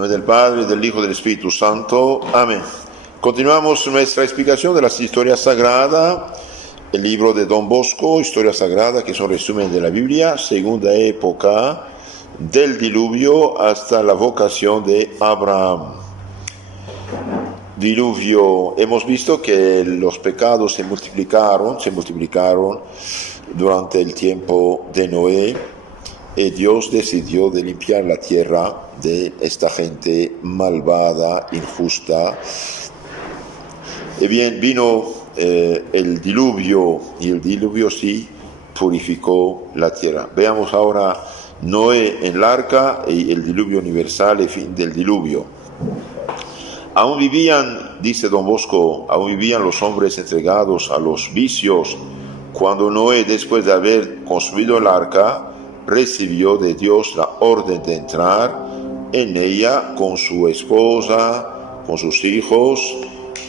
nombre del Padre, del Hijo y del Espíritu Santo. Amén. Continuamos nuestra explicación de las historias sagradas, el libro de Don Bosco, Historia Sagrada, que es un resumen de la Biblia, segunda época del diluvio hasta la vocación de Abraham. Diluvio, hemos visto que los pecados se multiplicaron durante el tiempo de Noé, y Dios decidió de limpiar la tierra de esta gente malvada, injusta. Y bien, vino el diluvio, y el diluvio sí purificó la tierra. Veamos ahora Noé en el arca y el diluvio universal, el fin del diluvio. Aún vivían, dice Don Bosco, aún vivían los hombres entregados a los vicios, cuando Noé, después de haber construido el arca, recibió de Dios la orden de entrar en ella con su esposa, con sus hijos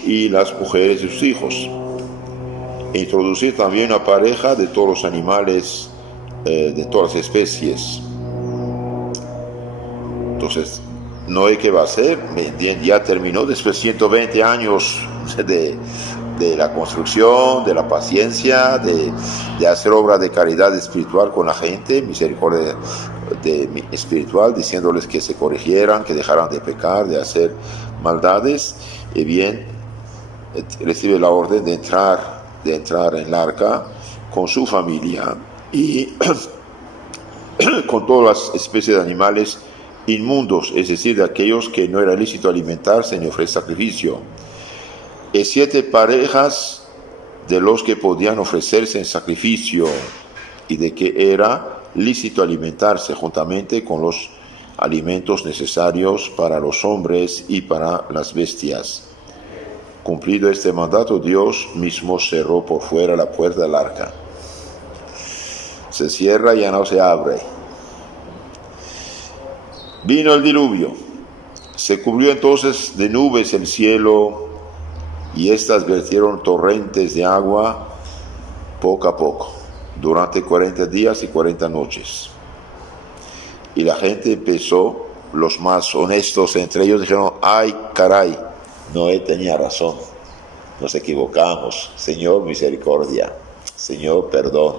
y las mujeres de sus hijos. E introducir también una pareja de todos los animales, de todas las especies. Entonces, Noé, ¿qué va a hacer? Bien, ya terminó después de 120 años de la construcción, de la paciencia, de hacer obra de caridad espiritual con la gente, misericordia espiritual, diciéndoles que se corrigieran, que dejaran de pecar, de hacer maldades. Y bien, recibe la orden de entrar en el arca con su familia y con todas las especies de animales inmundos, es decir, de aquellos que no era lícito alimentarse ni ofrecer sacrificio. Y 7 parejas de los que podían ofrecerse en sacrificio y de que era lícito alimentarse juntamente con los alimentos necesarios para los hombres y para las bestias. Cumplido este mandato, Dios mismo cerró por fuera la puerta del arca. Se cierra y ya no se abre. Vino el diluvio. Se cubrió entonces de nubes el cielo, y éstas vertieron torrentes de agua poco a poco, durante 40 días y 40 noches. Y la gente empezó, los más honestos entre ellos dijeron: ¡ay, caray! Noé tenía razón, nos equivocamos. Señor, misericordia. Señor, perdón.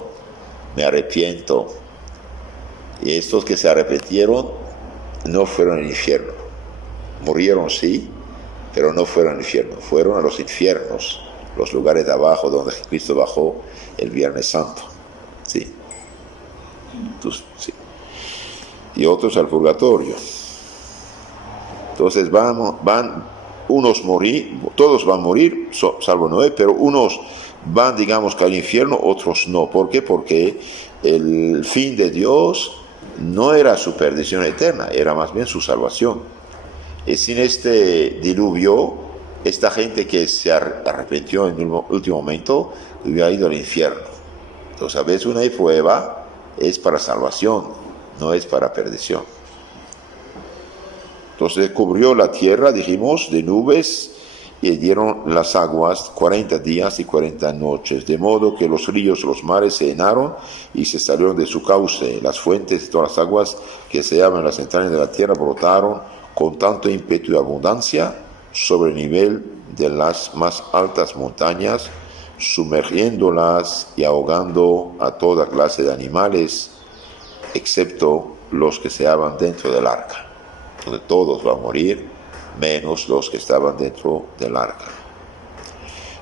Me arrepiento. Y estos que se arrepintieron no fueron al infierno. Murieron, sí, pero no fueron al infierno. Fueron a los infiernos, los lugares de abajo donde Cristo bajó el Viernes Santo. Sí. Entonces, sí. Y otros al purgatorio. Entonces todos van a morir, salvo Noé, pero unos van, digamos, que al infierno, otros no. ¿Por qué? Porque el fin de Dios no era su perdición eterna, era más bien su salvación. Y sin este diluvio, esta gente que se arrepintió en el último momento hubiera ido al infierno. Entonces, a veces una prueba es para salvación, no es para perdición. Entonces cubrió la tierra, dijimos, de nubes, y dieron las aguas 40 días y 40 noches, de modo que los ríos, los mares se llenaron y se salieron de su cauce. Las fuentes y todas las aguas que se hallan en las entrañas de la tierra brotaron con tanto ímpetu y abundancia sobre el nivel de las más altas montañas, sumergiéndolas y ahogando a toda clase de animales, excepto los que se hallaban dentro del arca, donde todos van a morir, menos los que estaban dentro del arca.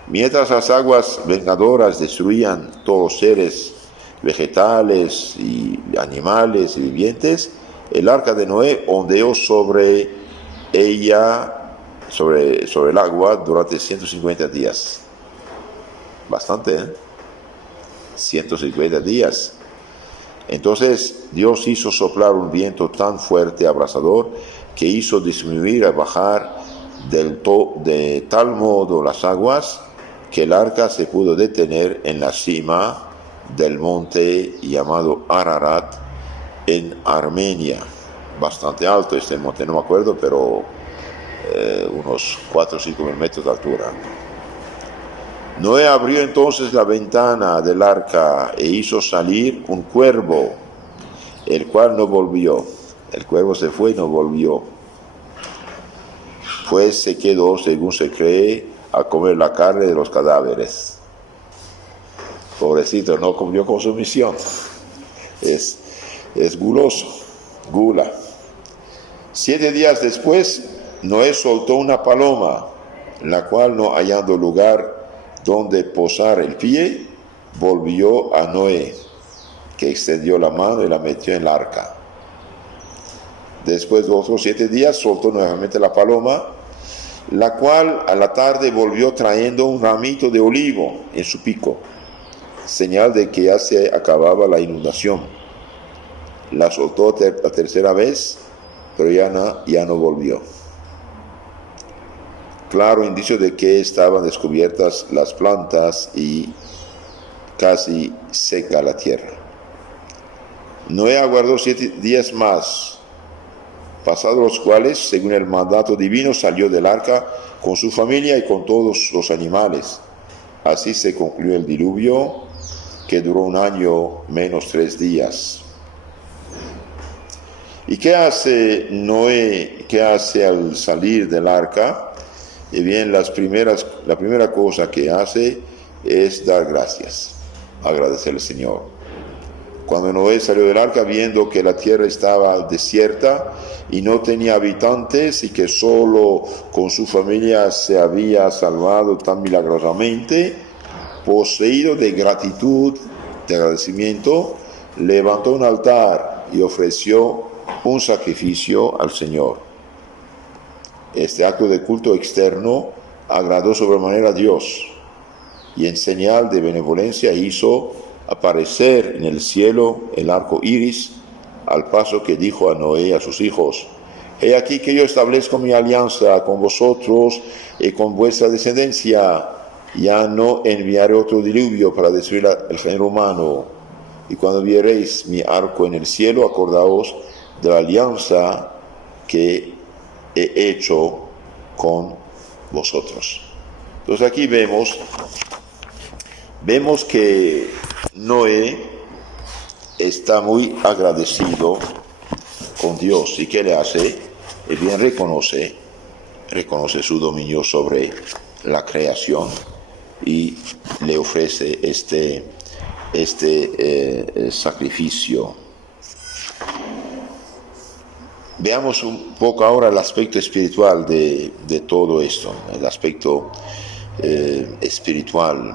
Mientras las aguas vengadoras destruían todos los seres vegetales y animales y vivientes, el arca de Noé ondeó sobre ella, sobre el agua, durante 150 días. Bastante, ¿eh? 150 días. Entonces Dios hizo soplar un viento tan fuerte, abrasador, que hizo disminuir y bajar de tal modo las aguas que el arca se pudo detener en la cima del monte llamado Ararat en Armenia. Bastante alto este monte, no me acuerdo, pero unos 4 o 5 metros de altura. Noé abrió entonces la ventana del arca e hizo salir un cuervo, el cual no volvió. El cuervo se fue y no volvió. pues se quedó, según se cree, a comer la carne de los cadáveres. Pobrecito, no cumplió con su misión. Es guloso, gula. 7 días después, Noé soltó una paloma, la cual, no hallando lugar donde posar el pie, volvió a Noé, que extendió la mano y la metió en el arca. Después de otros 7 días, soltó nuevamente la paloma, la cual a la tarde volvió trayendo un ramito de olivo en su pico, señal de que ya se acababa la inundación. La soltó la tercera vez, pero ya no volvió. Claro indicio de que estaban descubiertas las plantas y casi seca la tierra. Noé aguardó 7 días más, pasados los cuales, según el mandato divino, salió del arca con su familia y con todos los animales. Así se concluyó el diluvio, que duró 1 año menos 3 días. ¿Y qué hace Noé? ¿Qué hace al salir del arca? Y bien, la primera cosa que hace es dar gracias, agradecer al Señor. Cuando Noé salió del arca, viendo que la tierra estaba desierta y no tenía habitantes, y que solo con su familia se había salvado tan milagrosamente, poseído de gratitud, de agradecimiento, levantó un altar y ofreció un sacrificio al Señor. Este acto de culto externo agradó sobremanera a Dios, y en señal de benevolencia hizo aparecer en el cielo el arco iris, al paso que dijo a Noé a sus hijos: he aquí que yo establezco mi alianza con vosotros y con vuestra descendencia. Ya no enviaré otro diluvio para destruir el género humano. Y cuando viereis mi arco en el cielo, acordaos de la alianza que he hecho con vosotros. Entonces aquí vemos que Noé está muy agradecido con Dios. ¿Y qué le hace? Él bien reconoce su dominio sobre la creación y le ofrece este sacrificio. Veamos un poco ahora el aspecto espiritual de todo esto, el aspecto espiritual.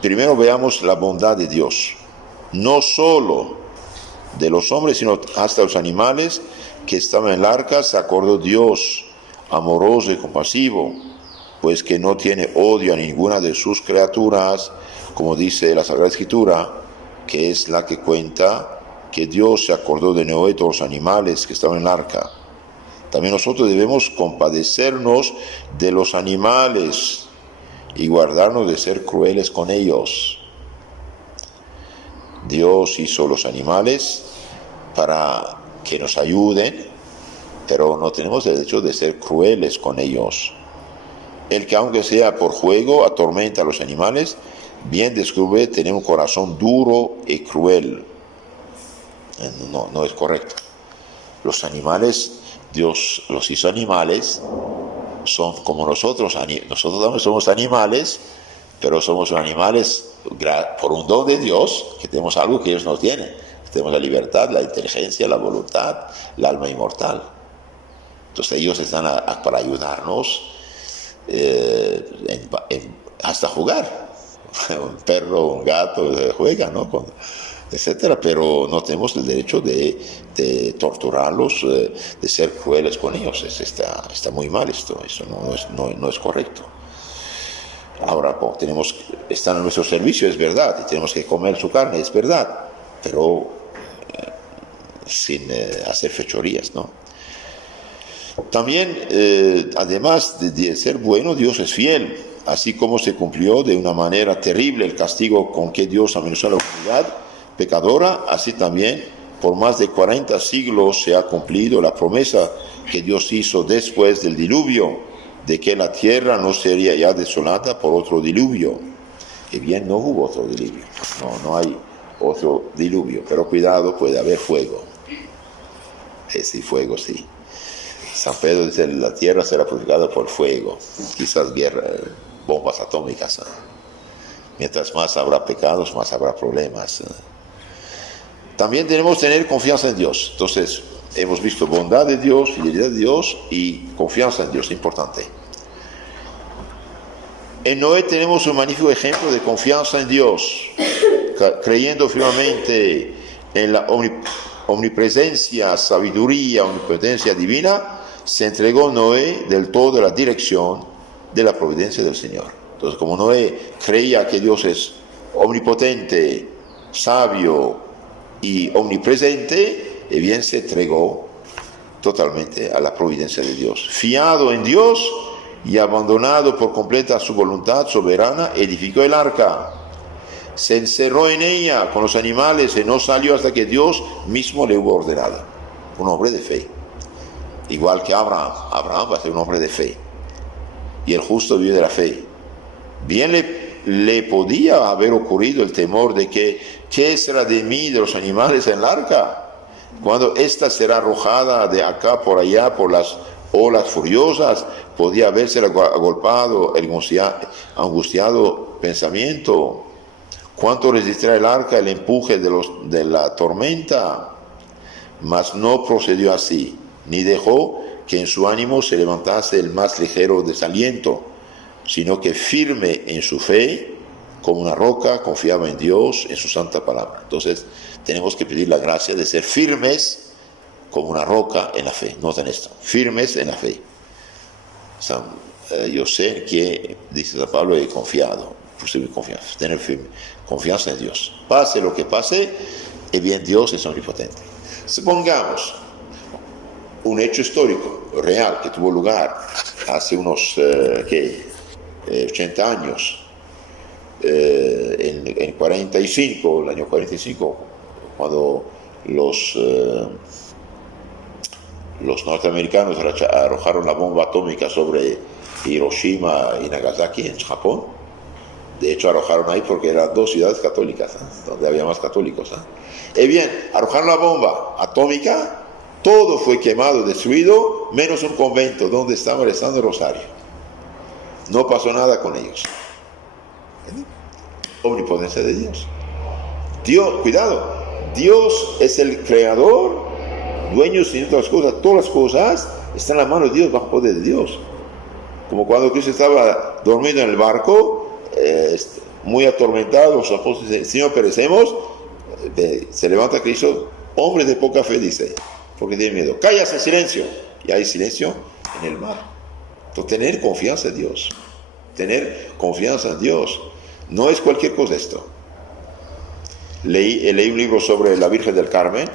Primero veamos la bondad de Dios, no solo de los hombres, sino hasta los animales que estaban en el arca. Se acordó Dios, amoroso y compasivo, pues que no tiene odio a ninguna de sus criaturas, como dice la Sagrada Escritura, que es la que cuenta que Dios se acordó de Noé y todos los animales que estaban en el arca. También nosotros debemos compadecernos de los animales y guardarnos de ser crueles con ellos. Dios hizo los animales para que nos ayuden, pero no tenemos el derecho de ser crueles con ellos. El que, aunque sea por juego, atormenta a los animales, bien descubre tener un corazón duro y cruel. No es correcto. Los animales, Dios los hizo animales, son como nosotros también somos animales, pero somos animales por un don de Dios, que tenemos algo que ellos no tienen. Tenemos la libertad, la inteligencia, la voluntad, el alma inmortal. Entonces ellos están para ayudarnos, hasta jugar. Un perro, un gato juega, ¿no? Etcétera, pero no tenemos el derecho de torturarlos, de ser crueles con ellos. Está muy mal esto, eso no es correcto. Ahora están a nuestro servicio, es verdad, y tenemos que comer su carne, es verdad, pero sin hacer fechorías, ¿no? También, además de ser bueno, Dios es fiel. Así como se cumplió de una manera terrible el castigo con que Dios amenazó a la humanidad pecadora, así también por más de 40 siglos se ha cumplido la promesa que Dios hizo después del diluvio, de que la tierra no sería ya desolada por otro diluvio. Y bien, no hubo otro diluvio, no hay otro diluvio, pero cuidado, puede haber fuego. Ese fuego sí. San Pedro dice, la tierra será purificada por fuego, quizás guerra, bombas atómicas. Mientras más habrá pecados, más habrá problemas. También tenemos que tener confianza en Dios. Entonces, hemos visto bondad de Dios, fidelidad de Dios y confianza en Dios, importante. En Noé tenemos un magnífico ejemplo de confianza en Dios, creyendo firmemente en la omnipresencia, sabiduría, omnipotencia divina. Se entregó Noé del todo a la dirección de la providencia del Señor. Entonces, como Noé creía que Dios es omnipotente, sabio y omnipresente, bien se entregó totalmente a la providencia de Dios. Fiado en Dios y abandonado por completa su voluntad soberana, edificó el arca. Se encerró en ella con los animales y no salió hasta que Dios mismo le hubo ordenado. Un hombre de fe. Igual que Abraham. Abraham va a ser un hombre de fe. Y el justo vive de la fe. Bien le podía haber ocurrido el temor de que, ¿qué será de mí, de los animales en el arca? Cuando ésta será arrojada de acá por allá por las olas furiosas, podía haberse agolpado el angustiado pensamiento. ¿Cuánto resistirá el arca el empuje de la tormenta? Mas no procedió así, ni dejó que en su ánimo se levantase el más ligero desaliento, sino que firme en su fe, como una roca, confiaba en Dios, en su santa palabra. Entonces, tenemos que pedir la gracia de ser firmes como una roca en la fe. Noten esto, firmes en la fe. Yo sé que, dice San Pablo, he confiado, posible confianza, tener firme confianza en Dios. Pase lo que pase, y bien Dios es omnipotente. Supongamos un hecho histórico, real, que tuvo lugar hace unos 80 años, en 45, el año 45, cuando los norteamericanos arrojaron la bomba atómica sobre Hiroshima y Nagasaki en Japón. De hecho, arrojaron ahí porque eran dos ciudades católicas, donde había más católicos. Y bien, arrojaron la bomba atómica, todo fue quemado, destruido, menos un convento donde estaba rezando el rosario. No pasó nada con ellos. Omnipotencia de Dios. Dios, cuidado, Dios es el creador, dueño de todas las cosas están en la mano de Dios, bajo poder de Dios. Como cuando Cristo estaba dormido en el barco, muy atormentado, los apóstoles dicen, Señor, perecemos. Se levanta Cristo, hombre de poca fe, dice, porque tiene miedo. Callas en silencio. Y hay silencio en el mar. Entonces, tener confianza en Dios. Tener confianza en Dios. No es cualquier cosa esto. Leí un libro sobre la Virgen del Carmen.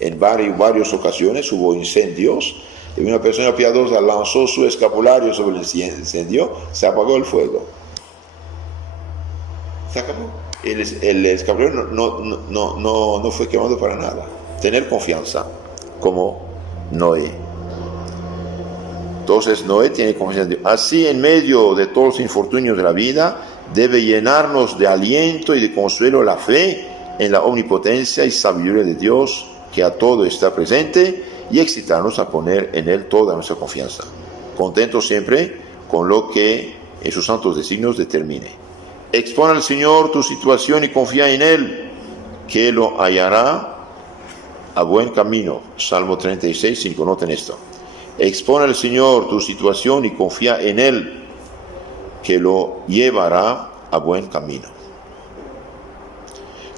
En varias ocasiones hubo incendios. Y una persona piadosa lanzó su escapulario sobre el incendio. Se apagó el fuego. Se acabó. El escapulario no fue quemado para nada. Tener confianza como Noé. Entonces Noé tiene confianza en Dios. Así, en medio de todos los infortunios de la vida, debe llenarnos de aliento y de consuelo la fe en la omnipotencia y sabiduría de Dios, que a todo está presente, y excitarnos a poner en Él toda nuestra confianza, contentos siempre con lo que en sus santos designios determine. Expone al Señor tu situación y confía en Él, que lo hallará a buen camino. Salmo 36, 5, noten esto. Expone al Señor tu situación y confía en Él, que lo llevará a buen camino.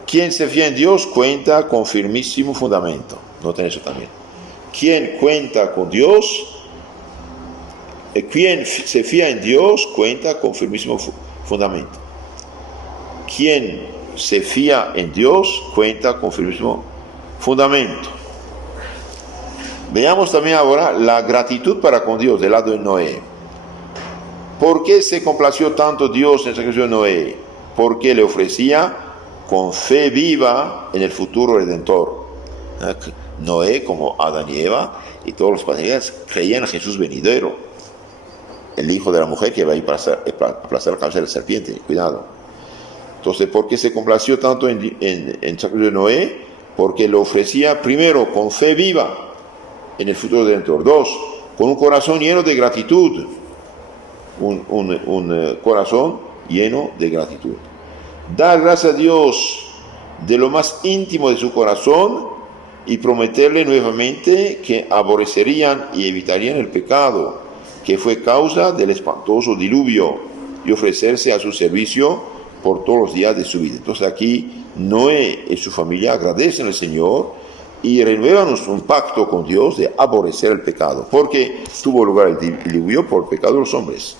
Quien se fía en Dios cuenta con firmísimo fundamento. Noten eso también. Quien cuenta con Dios, quien se fía en Dios cuenta con firmísimo fundamento. Quien se fía en Dios cuenta con firmísimo fundamento. Veamos también ahora la gratitud para con Dios del lado de Noé. ¿Por qué se complació tanto Dios en el sacrificio de Noé? Porque le ofrecía con fe viva en el futuro Redentor. Noé, como Adán y Eva y todos los patriarcas, creían en Jesús venidero, el hijo de la mujer que va a ir para aplastar la cabeza de la serpiente. Cuidado. Entonces, ¿por qué se complació tanto en el sacrificio de Noé? Porque lo ofrecía primero con fe viva en el futuro Redentor. 2, con un corazón lleno de gratitud, un corazón lleno de gratitud. Dar gracias a Dios de lo más íntimo de su corazón y prometerle nuevamente que aborrecerían y evitarían el pecado que fue causa del espantoso diluvio y ofrecerse a su servicio por todos los días de su vida. Entonces aquí Noé y su familia agradecen al Señor y renuevan un pacto con Dios de aborrecer el pecado, porque tuvo lugar el diluvio por el pecado de los hombres.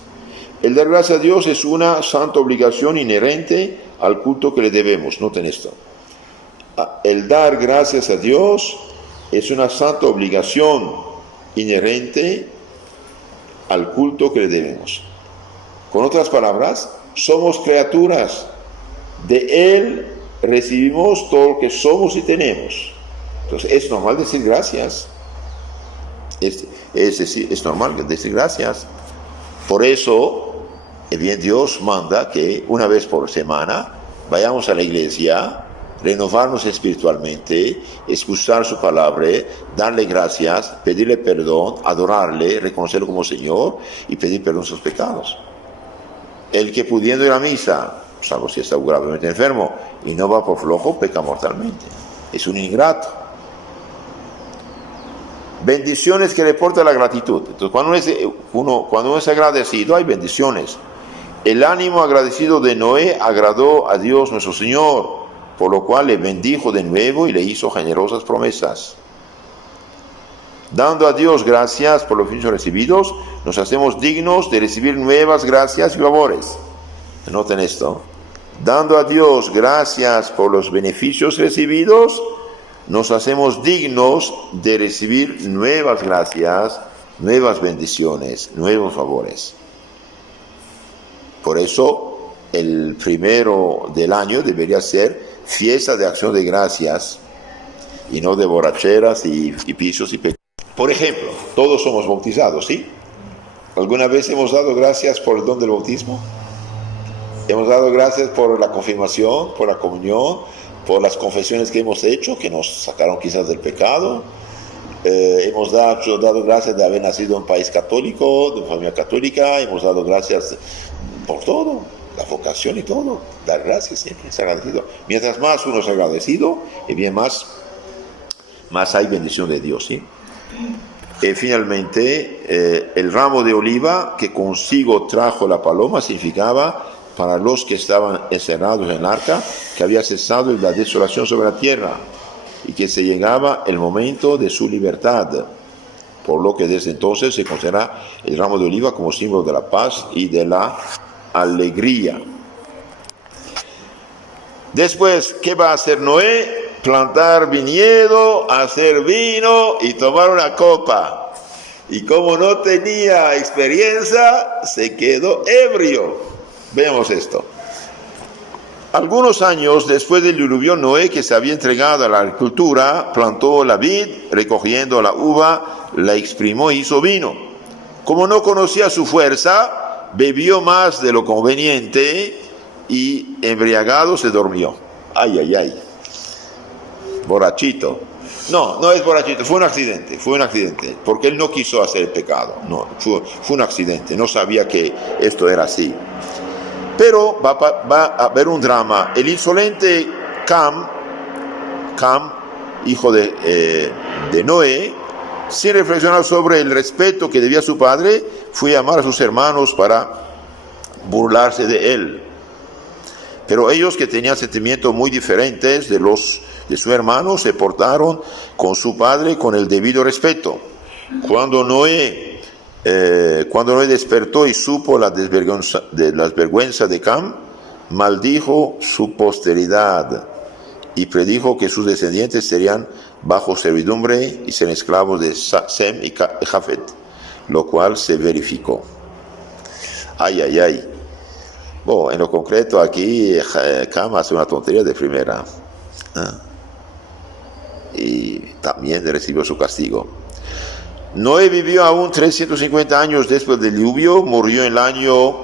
El dar gracias a Dios es una santa obligación inherente al culto que le debemos. Noten esto. El dar gracias a Dios es una santa obligación inherente al culto que le debemos. Con otras palabras, somos criaturas. De Él recibimos todo lo que somos y tenemos. Entonces es normal decir gracias. Es normal decir gracias. Por eso, bien, Dios manda que una vez por semana vayamos a la iglesia, renovarnos espiritualmente, escuchar su palabra, darle gracias, pedirle perdón, adorarle, reconocerlo como Señor y pedir perdón de sus pecados. El que pudiendo ir a misa, salvo si está gravemente enfermo y no va por flojo, peca mortalmente. Es un ingrato. Bendiciones que reporta la gratitud. Entonces, cuando uno es agradecido, hay bendiciones. El ánimo agradecido de Noé agradó a Dios nuestro Señor, por lo cual le bendijo de nuevo y le hizo generosas promesas. Dando a Dios gracias por los beneficios recibidos, nos hacemos dignos de recibir nuevas gracias y favores. Noten esto. Dando a Dios gracias por los beneficios recibidos, nos hacemos dignos de recibir nuevas gracias, nuevas bendiciones, nuevos favores. Por eso, el primero del año debería ser fiesta de acción de gracias y no de borracheras y pisos y pecados. Por ejemplo, todos somos bautizados, ¿sí? ¿Alguna vez hemos dado gracias por el don del bautismo? Hemos dado gracias por la confirmación, por la comunión, por las confesiones que hemos hecho, que nos sacaron quizás del pecado. Hemos dado gracias de haber nacido en un país católico, de una familia católica. Hemos dado gracias por todo, la vocación y todo. Dar gracias siempre, es agradecido. Mientras más uno es agradecido, y bien más hay bendición de Dios, ¿sí? Finalmente, el ramo de oliva que consigo trajo la paloma significaba para los que estaban encerrados en el arca que había cesado la desolación sobre la tierra y que se llegaba el momento de su libertad, por lo que desde entonces se considera el ramo de oliva como símbolo de la paz y de la alegría. Después, ¿qué va a hacer Noé? Plantar viñedo, hacer vino y tomar una copa. Y como no tenía experiencia, se quedó ebrio. Veamos esto. Algunos años después del diluvio, Noé, que se había entregado a la agricultura, plantó la vid, recogiendo la uva, la exprimió y hizo vino. Como no conocía su fuerza, bebió más de lo conveniente y embriagado se durmió. Ay. Borrachito. No es borrachito, fue un accidente, porque él no quiso hacer el pecado. No, fue un accidente, no sabía que esto era así. Pero va a haber un drama. El insolente Cam, hijo de Noé, sin reflexionar sobre el respeto que debía a su padre, fue a llamar a sus hermanos para burlarse de él. Pero ellos, que tenían sentimientos muy diferentes de los de su hermano, se portaron con su padre con el debido respeto. Cuando Noé despertó y supo las vergüenzas de Cam, maldijo su posteridad y predijo que sus descendientes serían bajo servidumbre y serían esclavos de Sem y Jafet, lo cual se verificó. Ay. Bueno, en lo concreto aquí Cam hace una tontería de primera. Y también recibió su castigo. Noé vivió aún 350 años después del diluvio, murió en el año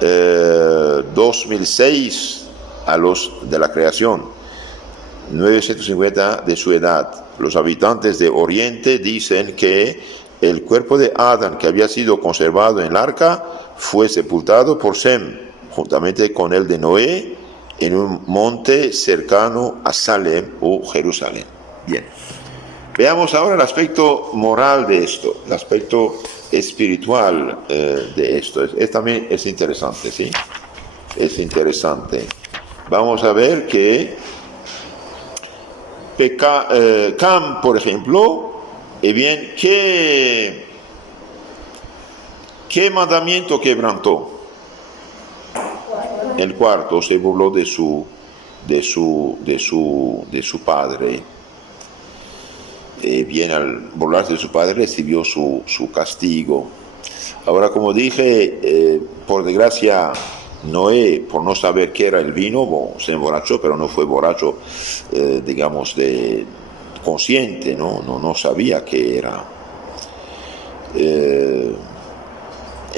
2006 a los de la creación, 950 de su edad. Los habitantes de Oriente dicen que el cuerpo de Adán, que había sido conservado en el arca, fue sepultado por Sem, juntamente con el de Noé, en un monte cercano a Salem o Jerusalén. Bien. Veamos ahora el aspecto moral de esto, el aspecto espiritual de esto. También es interesante, ¿sí? Es interesante. Vamos a ver que Cam, por ejemplo, bien, ¿qué mandamiento quebrantó? El cuarto, se burló de su padre. Bien, al burlarse de su padre recibió su castigo. Ahora, como dije, por desgracia, Noé, por no saber qué era el vino, se emborrachó, pero no fue borracho, digamos, de consciente, no sabía qué era. En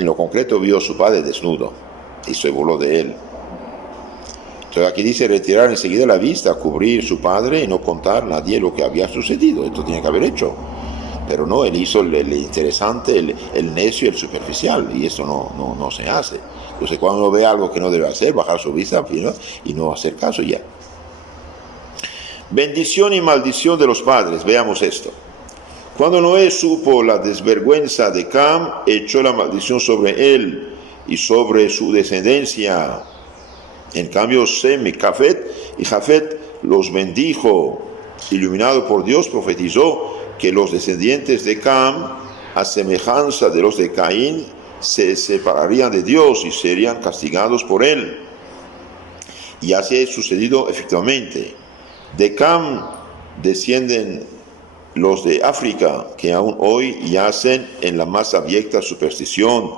lo concreto vio a su padre desnudo y se burló de él. Entonces aquí dice retirar enseguida la vista, cubrir su padre y no contar a nadie lo que había sucedido. Esto tiene que haber hecho. Pero no, él hizo el interesante, el necio, el superficial, y eso no se hace. Entonces cuando uno ve algo que no debe hacer, bajar su vista y no hacer caso ya. Bendición y maldición de los padres, veamos esto. Cuando Noé supo la desvergüenza de Cam, echó la maldición sobre él y sobre su descendencia. En cambio, Sem y Jafet los bendijo. Iluminado por Dios, profetizó que los descendientes de Cam, a semejanza de los de Caín, se separarían de Dios y serían castigados por él. Y así ha sucedido efectivamente. De Cam descienden los de África, que aún hoy yacen en la más abyecta superstición,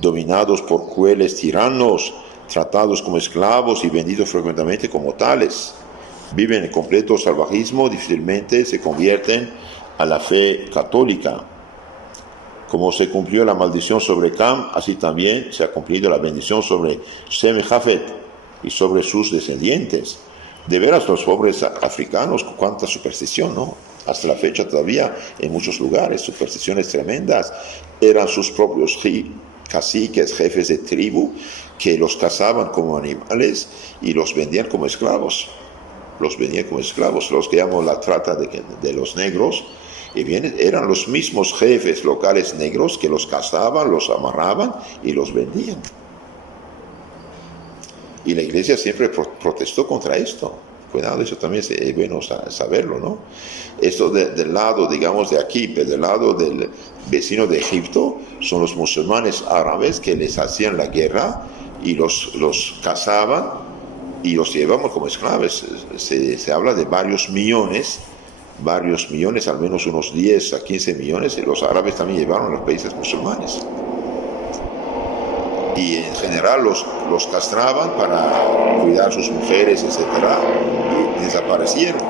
dominados por crueles tiranos, tratados como esclavos y vendidos frecuentemente como tales. Viven en completo salvajismo, difícilmente se convierten a la fe católica. Como se cumplió la maldición sobre Cam, así también se ha cumplido la bendición sobre Sem y Jafet y sobre sus descendientes. De veras, los pobres africanos, cuánta superstición, ¿no? Hasta la fecha todavía, en muchos lugares, supersticiones tremendas. Eran sus propios caciques, jefes de tribu, que los cazaban como animales y los vendían como esclavos. Los que llamamos la trata de los negros. Y bien, eran los mismos jefes locales negros que los cazaban, los amarraban y los vendían. Y la iglesia siempre protestó contra esto. Cuidado, eso también es bueno saberlo, ¿no? Esto del lado, digamos, de aquí, pero del lado del vecino de Egipto, son los musulmanes árabes que les hacían la guerra y los cazaban y los llevaban como esclavos. Se habla de varios millones, al menos unos 10 a 15 millones, y los árabes también llevaron a los países musulmanes. Y en general los castraban para cuidar a sus mujeres, etc. Y desaparecieron.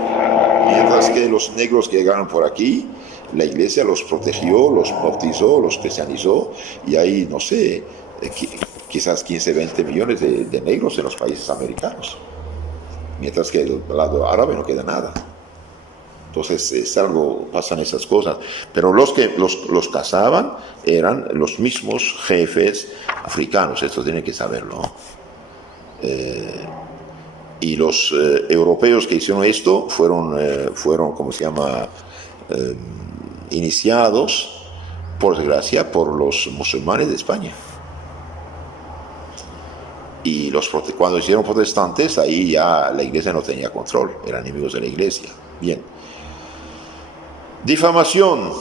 Mientras que los negros que llegaron por aquí, la iglesia los protegió, los bautizó, los cristianizó, y hay, no sé, quizás 15, 20 millones de negros en los países americanos. Mientras que del lado árabe no queda nada. Entonces pasan esas cosas. Pero los que los cazaban eran los mismos jefes africanos, esto tienen que saberlo. Y los europeos que hicieron esto fueron ¿cómo se llama? Iniciados, por desgracia, por los musulmanes de España. Y cuando hicieron protestantes, ahí ya la iglesia no tenía control, eran enemigos de la iglesia. Bien. Difamación.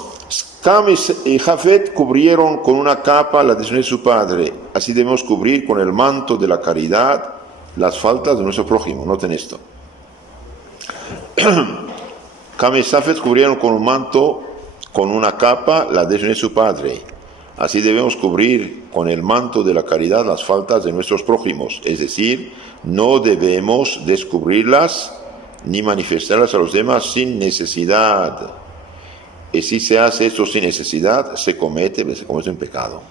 Cam y Jafet cubrieron con una capa la desnudez de su padre. Así debemos cubrir con el manto de la caridad las faltas de nuestro prójimo. Noten esto. Cam y Jafet cubrieron con un manto, con una capa, la desnudez de su padre. Así debemos cubrir con el manto de la caridad las faltas de nuestros prójimos. Es decir, no debemos descubrirlas ni manifestarlas a los demás sin necesidad. Y si se hace esto sin necesidad, se comete un pecado.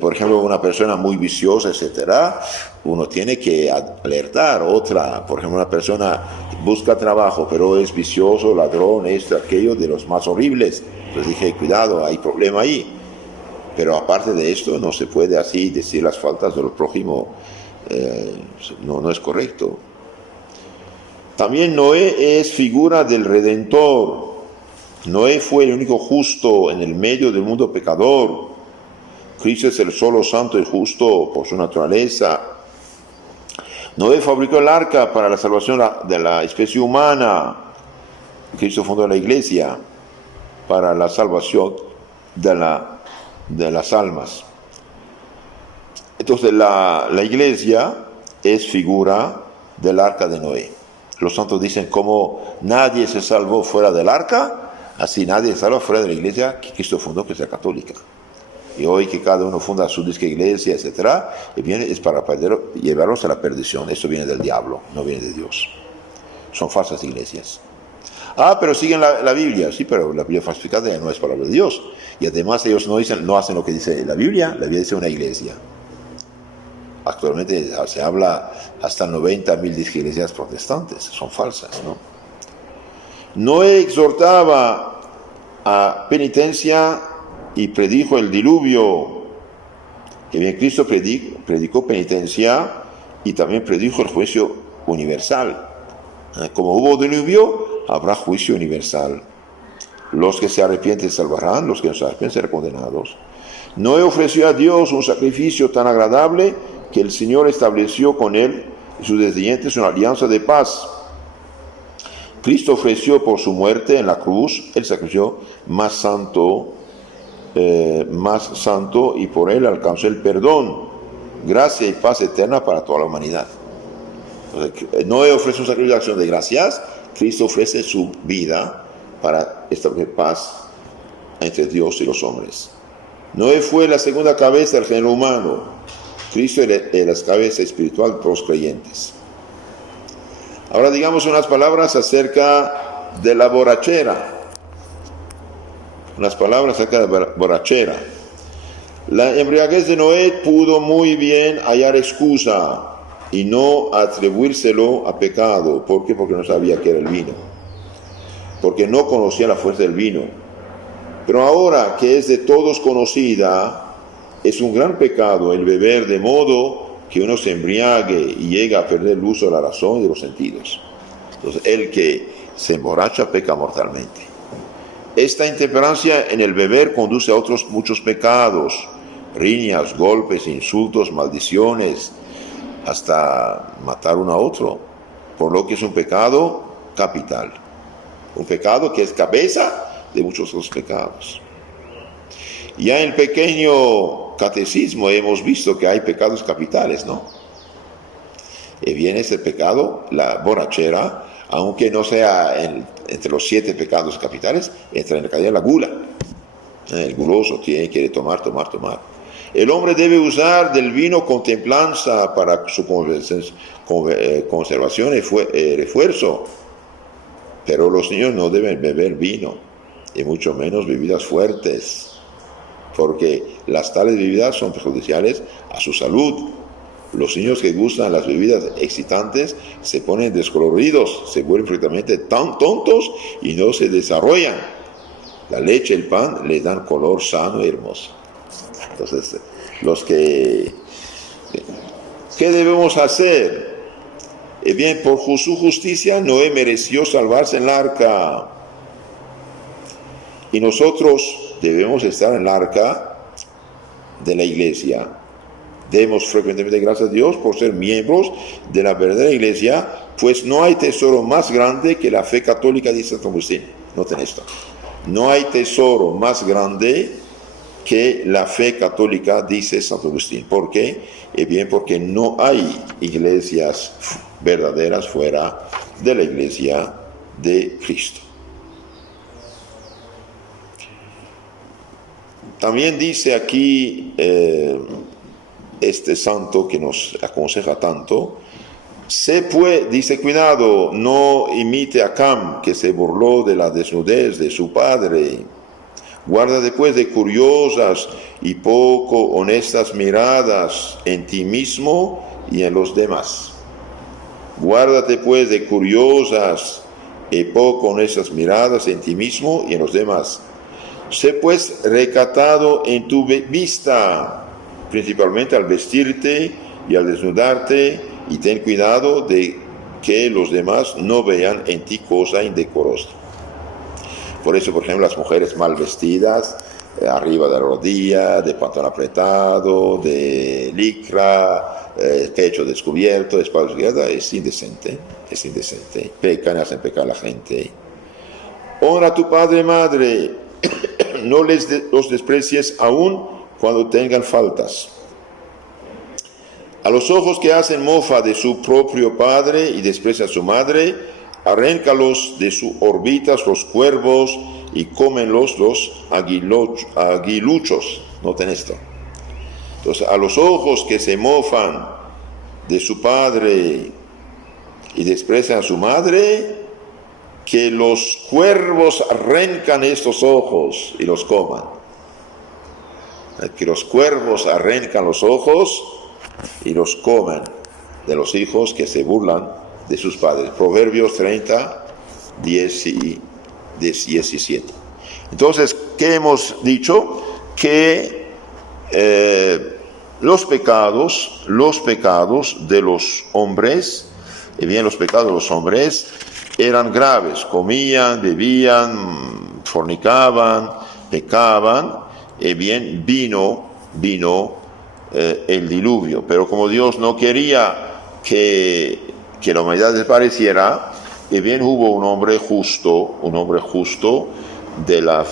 Por ejemplo, una persona muy viciosa, etcétera, uno tiene que alertar. Otra, por ejemplo, una persona busca trabajo, pero es vicioso, ladrón, esto, aquello, de los más horribles. Entonces dije, cuidado, hay problema ahí. Pero aparte de esto, no se puede así decir las faltas del prójimo. No es correcto. También Noé es figura del Redentor. Noé fue el único justo en el medio del mundo pecador. Cristo es el solo santo y justo por su naturaleza. Noé fabricó el arca para la salvación de la especie humana. Cristo fundó la iglesia para la salvación de las almas. Entonces la iglesia es figura del arca de Noé. Los santos dicen como nadie se salvó fuera del arca, así nadie se salva fuera de la iglesia que Cristo fundó, que es la católica. Y hoy que cada uno funda su disque iglesia, etcétera, es para llevarlos a la perdición. Esto viene del diablo, no viene de Dios. Son falsas iglesias. Pero siguen la Biblia. Sí, pero la Biblia falsificada ya no es palabra de Dios. Y además ellos no hacen lo que dice la Biblia dice una iglesia. Actualmente se habla hasta 90,000 iglesias protestantes. Son falsas, ¿no? Noé exhortaba a penitencia y predijo el diluvio. Y bien, Cristo predicó penitencia y también predijo el juicio universal. Como hubo diluvio, habrá juicio universal. Los que se arrepienten se salvarán, los que no se arrepienten serán condenados. Noé ofreció a Dios un sacrificio tan agradable que el Señor estableció con él y sus descendientes una alianza de paz. Cristo ofreció por su muerte en la cruz el sacrificio más santo, y por él alcanzó el perdón, gracia y paz eterna para toda la humanidad. Noé ofrece un sacrificio de acción de gracias, Cristo ofrece su vida para establecer paz entre Dios y los hombres. Noé fue la segunda cabeza del género humano, Cristo es la cabeza espiritual de los creyentes. Ahora digamos unas palabras acerca de la borrachera. Unas palabras acerca de la borrachera. La embriaguez de Noé pudo muy bien hallar excusa y no atribuírselo a pecado. ¿Por qué? Porque no sabía qué era el vino. Porque no conocía la fuerza del vino. Pero ahora que es de todos conocida, es un gran pecado el beber de modo que uno se embriague y llega a perder el uso de la razón y de los sentidos. Entonces, el que se emborracha peca mortalmente. Esta intemperancia en el beber conduce a otros muchos pecados, riñas, golpes, insultos, maldiciones, hasta matar uno a otro, por lo que es un pecado capital, un pecado que es cabeza de muchos otros pecados. Ya en el pequeño catecismo hemos visto que hay pecados capitales, ¿no? Y viene ese pecado, la borrachera, aunque no sea entre los 7 pecados capitales, entra en la cadena de la gula. El guloso quiere tomar. El hombre debe usar del vino con templanza para su conservación y refuerzo. Pero los niños no deben beber vino, y mucho menos bebidas fuertes, porque las tales bebidas son perjudiciales a su salud. Los niños que gustan las bebidas excitantes se ponen descoloridos, se vuelven frecuentemente tan tontos y no se desarrollan. La leche y el pan les dan color sano y hermoso. Entonces, ¿qué debemos hacer? Bien, por su justicia Noé mereció salvarse en el arca. Y nosotros debemos estar en el arca de la iglesia. Demos frecuentemente gracias a Dios por ser miembros de la verdadera iglesia, pues no hay tesoro más grande que la fe católica, dice Santo Agustín. Noten esto. No hay tesoro más grande que la fe católica, dice Santo Agustín. ¿Por qué? Bien, porque no hay iglesias verdaderas fuera de la iglesia de Cristo. También dice aquí este santo que nos aconseja tanto, dice, cuidado, no imite a Cam, que se burló de la desnudez de su padre, Guárdate pues de curiosas y poco honestas miradas en ti mismo y en los demás. Guárdate pues de curiosas y poco honestas miradas en ti mismo y en los demás. Sé pues recatado en tu vista, principalmente al vestirte y al desnudarte, y ten cuidado de que los demás no vean en ti cosa indecorosa. Por eso, por ejemplo, las mujeres mal vestidas, arriba de la rodilla, de pantalón apretado, de licra, pecho descubierto, espalda descubierta, es indecente, pecan, hacen pecar a la gente. Honra a tu padre y madre, no los desprecies aún cuando tengan faltas. A los ojos que hacen mofa de su propio padre y desprecian a su madre, arráncalos de sus órbitas los cuervos y cómenlos los aguiluchos. Noten esto. Entonces, a los ojos que se mofan de su padre y desprecian a su madre, que los cuervos arrancan estos ojos y los coman. Que los cuervos arrancan los ojos y los comen de los hijos que se burlan de sus padres. Proverbios 30, 10 y 17. Entonces, ¿qué hemos dicho? Que los pecados de los hombres, los pecados de los hombres eran graves. Comían, bebían, fornicaban, pecaban, vino el diluvio. Pero como Dios no quería que la humanidad desapareciera, hubo un hombre justo de la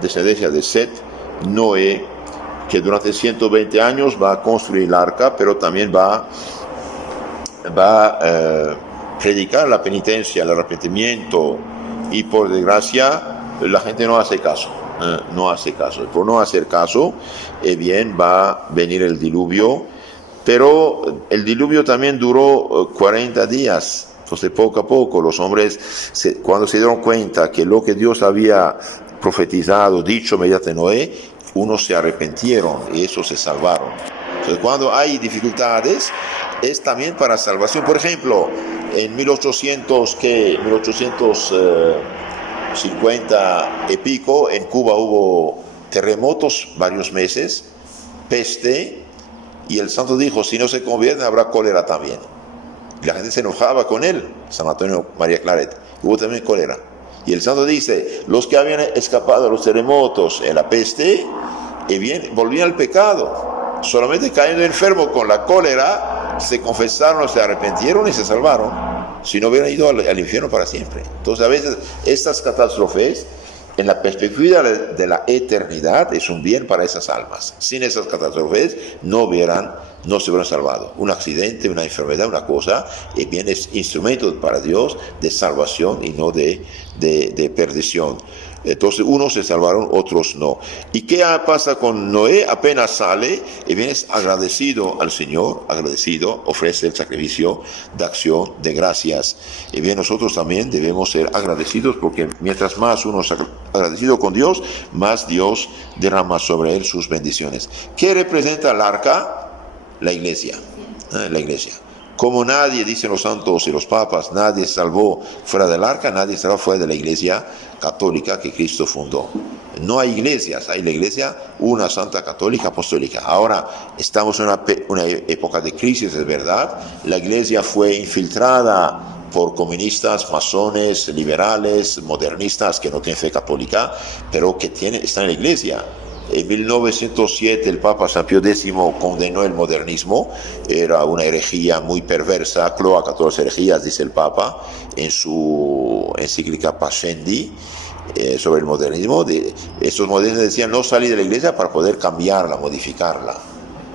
descendencia de Set, Noé, que durante 120 años va a construir el arca, pero también va a predicar la penitencia, el arrepentimiento, y por desgracia la gente no hace caso. Por no hacer caso, va a venir el diluvio, pero el diluvio también duró 40 días. Entonces, poco a poco, los hombres, cuando se dieron cuenta que lo que Dios había profetizado, dicho mediante Noé, unos se arrepintieron y esos se salvaron. Entonces, cuando hay dificultades, es también para salvación. Por ejemplo, en 1850 y pico, en Cuba hubo terremotos varios meses, peste, y el santo dijo, si no se convierten habrá cólera también. Y la gente se enojaba con él, San Antonio María Claret. Hubo también cólera. Y el santo dice, los que habían escapado de los terremotos en la peste, volvían al pecado. Solamente cayendo enfermo con la cólera, se confesaron, se arrepintieron y se salvaron. Si no hubieran ido al infierno para siempre. Entonces, a veces, estas catástrofes, en la perspectiva de la eternidad, es un bien para esas almas. Sin esas catástrofes, no se hubieran salvado. Un accidente, una enfermedad, una cosa, es instrumento para Dios de salvación y no de perdición. Entonces, unos se salvaron, otros no. ¿Y qué pasa con Noé? Apenas sale, es agradecido al Señor, ofrece el sacrificio de acción de gracias. Nosotros también debemos ser agradecidos, porque mientras más uno es agradecido con Dios, más Dios derrama sobre él sus bendiciones. ¿Qué representa el arca? La iglesia. La iglesia. Como nadie, dicen los santos y los papas, nadie salvó fuera del arca, nadie salvó fuera de la iglesia católica que Cristo fundó. No hay iglesias, hay la iglesia, una santa católica apostólica. Ahora estamos en una época de crisis, es verdad. La iglesia fue infiltrada por comunistas, masones, liberales, modernistas que no tienen fe católica, pero que están en la iglesia. En 1907 el Papa San Pío X condenó el modernismo, era una herejía muy perversa, cloaca todas las herejías, dice el Papa en su encíclica Pascendi sobre el modernismo. Estos modernistas decían no salir de la iglesia para poder cambiarla, modificarla.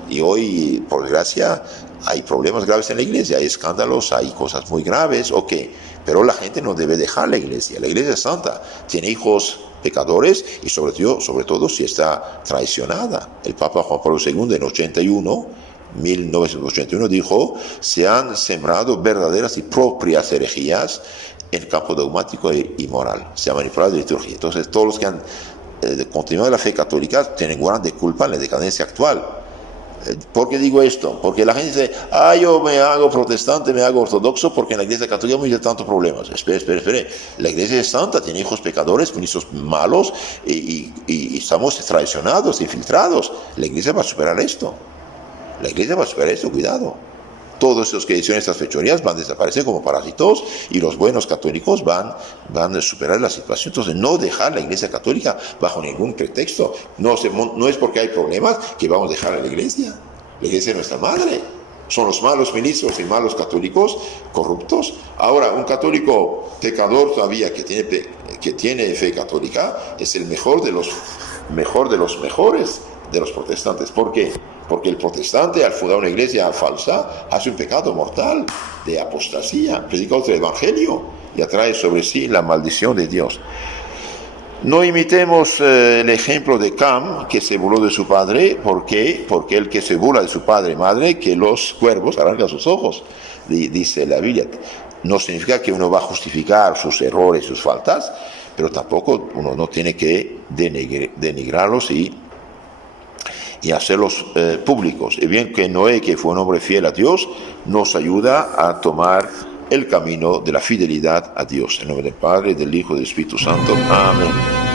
Y hoy, por desgracia, hay problemas graves en la iglesia, hay escándalos, hay cosas muy graves, pero la gente no debe dejar la iglesia es santa, tiene hijos pecadores y sobre todo si está traicionada. El Papa Juan Pablo II en 1981 dijo, se han sembrado verdaderas y propias herejías en el campo dogmático y moral, se ha manipulado la liturgia. Entonces todos los que han continuar la fe católica tienen grande culpa en la decadencia actual. ¿Por qué digo esto? Porque la gente dice, yo me hago protestante, me hago ortodoxo, porque en la iglesia católica no hay tantos problemas. Espere. La iglesia es santa, tiene hijos pecadores, ministros malos, y estamos traicionados, infiltrados. La iglesia va a superar esto. Cuidado. Todos los que hicieron estas fechorías van a desaparecer como parásitos y los buenos católicos van a superar la situación. Entonces, no dejar la iglesia católica bajo ningún pretexto. No es porque hay problemas que vamos a dejar a la iglesia. La iglesia es nuestra madre. Son los malos ministros y malos católicos corruptos. Ahora, un católico pecador todavía que tiene fe católica es el mejor de los mejores de los protestantes. ¿Por qué? Porque el protestante, al fundar una iglesia falsa, hace un pecado mortal de apostasía, predica otro evangelio y atrae sobre sí la maldición de Dios. No imitemos el ejemplo de Cam, que se burló de su padre. ¿Por qué? Porque el que se burla de su padre y madre, que los cuervos arrancan sus ojos, dice la Biblia. No significa que uno va a justificar sus errores, sus faltas, pero tampoco uno no tiene que denigrarlos y hacerlos públicos. Y bien que Noé, que fue un hombre fiel a Dios, nos ayuda a tomar el camino de la fidelidad a Dios. En nombre del Padre, del Hijo y del Espíritu Santo. Amén.